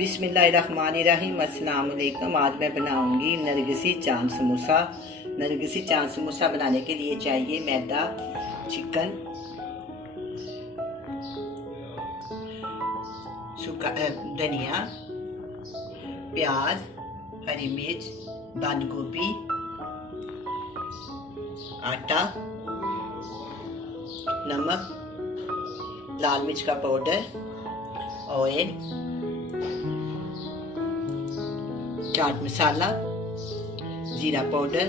बिस्मिल्लाहिर्रहमानिर्रहीम। अस्सलाम वालेकुम। आज मैं बनाऊंगी नरगिसी चांद समोसा। नरगिसी चांद समोसा बनाने के लिए चाहिए मैदा, चिकन, सूखा धनिया, प्याज, हरी मिर्च, बंद गोभी, आटा, नमक, लाल मिर्च का पाउडर, ऑयल, चाट मसाला, जीरा पाउडर,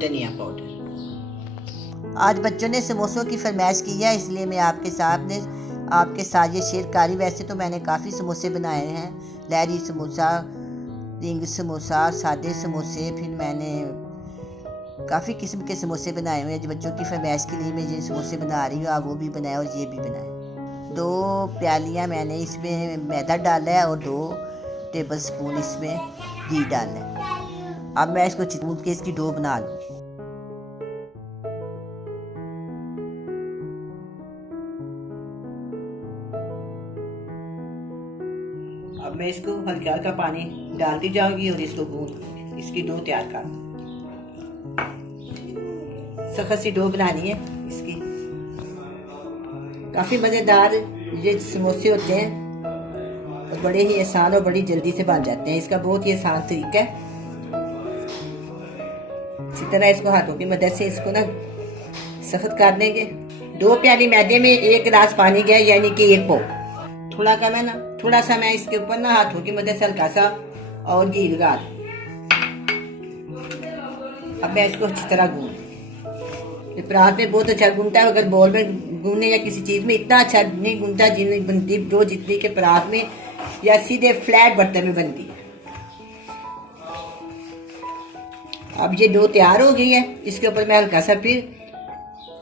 धनिया पाउडर। आज बच्चों ने समोसों की फरमाइश की है, इसलिए मैं आपके साथ ये शेयर करी। वैसे तो मैंने काफ़ी समोसे बनाए हैं, लहरी समोसा, रिंग समोसा, सादे समोसे, फिर मैंने काफ़ी किस्म के समोसे बनाए हुए हैं। जो बच्चों की फरमाइश के लिए मैं ये समोसे बना रही हूँ, आप वो भी बनाए और ये भी बनाए। 2 प्यालियाँ मैंने इसमें मैदा डाला है और 2 टेबल स्पून इसमें घी डालना है। अब मैं इसको चिकन के इसकी डो बना लूँ। अब मैं इसको हल्का हल्का पानी डालती जाऊंगी और इसको गूंद इसकी डो तैयार कर। सख्त सी डो बनानी है इसकी। काफ़ी मज़ेदार ये समोसे होते हैं और बड़े ही आसान और बड़ी जल्दी से बन जाते हैं। इसका बहुत ही आसान तरीका है। इसी तरह इसको हाथों की मदद से इसको ना सख्त कर देंगे। 2 प्याली मैदे में 1 गिलास पानी गया, यानी कि 1 पाव। थोड़ा कम है ना, थोड़ा सा मैं इसके ऊपर ना हाथों की मदद से हल्का सा और घी लगा दूं। अब मैं इसको अच्छी तरह गूंद। ये परात में बहुत अच्छा गूंदता है। अगर बॉल में गूंदने या किसी चीज़ में इतना अच्छा नहीं गूंदता जितनी बनती जो जितनी के परात में या सीधे फ्लैट बर्तन में बनती है। अब ये डो तैयार हो गई है। इसके ऊपर मैं हल्का सा फिर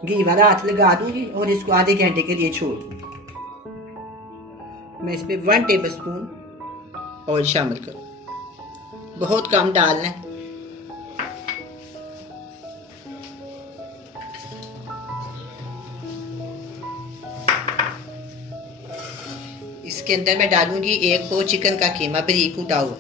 घी वाला हाथ लगा दूंगी और इसको आधे घंटे के लिए छोड़ दूंगी। मैं इस पर 1 टेबल स्पून ऑयल शामिल करूँ। बहुत कम डालना है। इसके अंदर मैं डालूंगी 1 पाव चिकन का कीमा बारीक कूटा हुआ।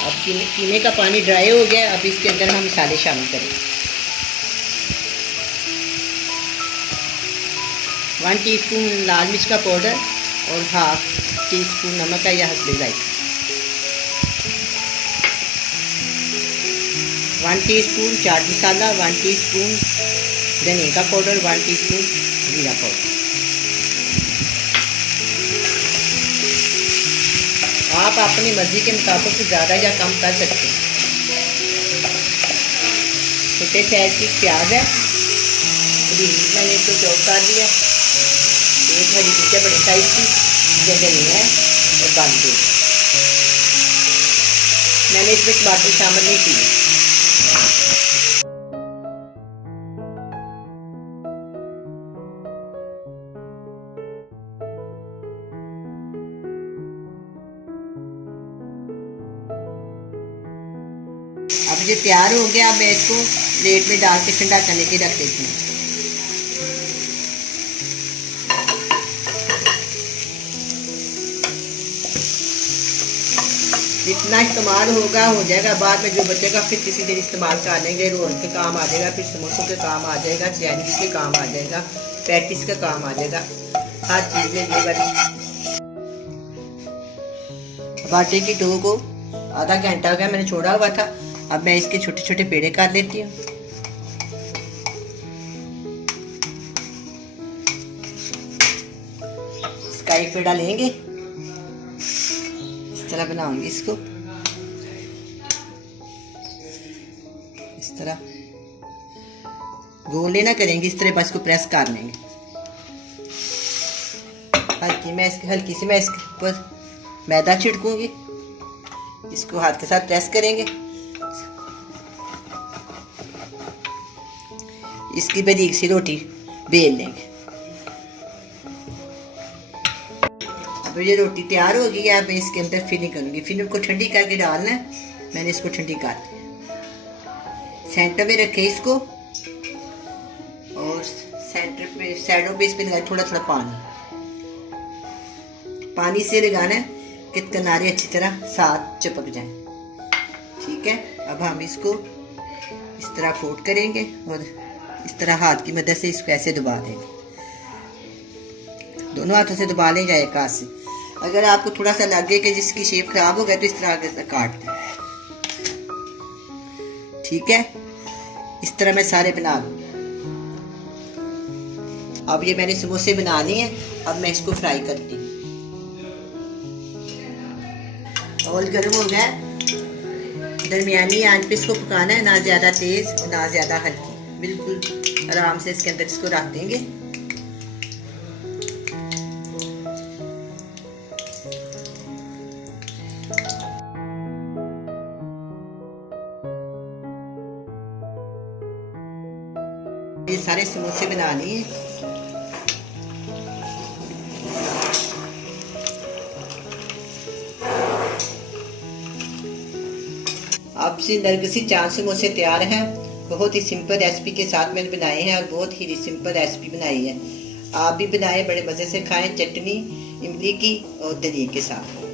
अब कीमे का पानी ड्राई हो गया। अब इसके अंदर हम मसाले शामिल करें। 1 टीस्पून लाल मिर्च का पाउडर और 1/2 टीस्पून नमक का या हल्दी जायका। 1 टीस्पून चाट मसाला, 1 टीस्पून धनिया का पाउडर, 1 टीस्पून जीरा पाउडर। आप अपनी मर्जी के मुताबिक से ज़्यादा या कम कर सकते हैं। छोटे साइज की प्याज है, मैंने इसको चॉप कर दिया। 1 हरी मिर्च है बड़े साइज की, धनिया है और बंद गोभी। मैंने इसमें टमाटर शामिल नहीं किए। अब ये तैयार हो गया। अब मैं इसको प्लेट में डाल के ठंडा करने के रख देती हूँ। जितना इस्तेमाल होगा हो जाएगा। बाद में जो बचेगा फिर किसी दिन इस्तेमाल कर लेंगे। रोल के काम आ जाएगा, फिर समोसों के काम आ जाएगा, सैंडविच के काम आ जाएगा, पैटिस का काम आ जाएगा। हर चीज़ में ये वाली। आटे की डो को आधा घंटा हो गया मैंने छोड़ा हुआ था। अब मैं इसके छोटे छोटे पेड़े कर लेती हूँ। इसका एक पेड़ा लेंगे, इस तरह बनाऊंगी इसको। इस तरह गोल लेना करेंगे, इस तरह बस को प्रेस कर लेंगे। हल्की सी मैं इसके ऊपर मैदा छिड़कूंगी। इसको हाथ के साथ प्रेस करेंगे। इसकी बारीक सी रोटी बेल लेंगे। अब ये रोटी तैयार हो गई है। अब मैं इसके अंदर फिलिंग करूँगी। फिलिंग को ठंडी करके डालना है। मैंने इसको ठंडी कर दिया। सेंटर में रखे इसको और सेंटर पे साइडों पे इस पे लगाए थोड़ा थोड़ा पानी से लगाना है कि किनारे अच्छी तरह साथ चिपक जाए। ठीक है, अब हम इसको इस तरह फोल्ड करेंगे और इस तरह हाथ की मदद से इसको ऐसे दबा देंगे। दोनों हाथों से दबा लें या एक हाथ से। अगर आपको थोड़ा सा लगे कि जिसकी शेप खराब हो गया तो इस तरह आगे से काट दें। ठीक है, इस तरह मैं सारे बना लूँ। अब ये मैंने समोसे बना लिए हैं। अब मैं इसको फ्राई करती हूँ। ऑयल गर्म हो गया। दरमियानी आंच पे इसको पकाना है, ना ज़्यादा तेज़ और ना ज़्यादा हल्की। बिल्कुल आराम से इसके अंदर इसको रख देंगे। ये सारे समोसे बना लिए। आपसे नरगिसी चांद समोसे तैयार हैं। बहुत ही सिंपल रेसिपी के साथ मैंने बनाए हैं और बहुत ही सिंपल रेसिपी बनाई है। आप भी बनाएं, बड़े मज़े से खाएं, चटनी इमली की और दही के साथ।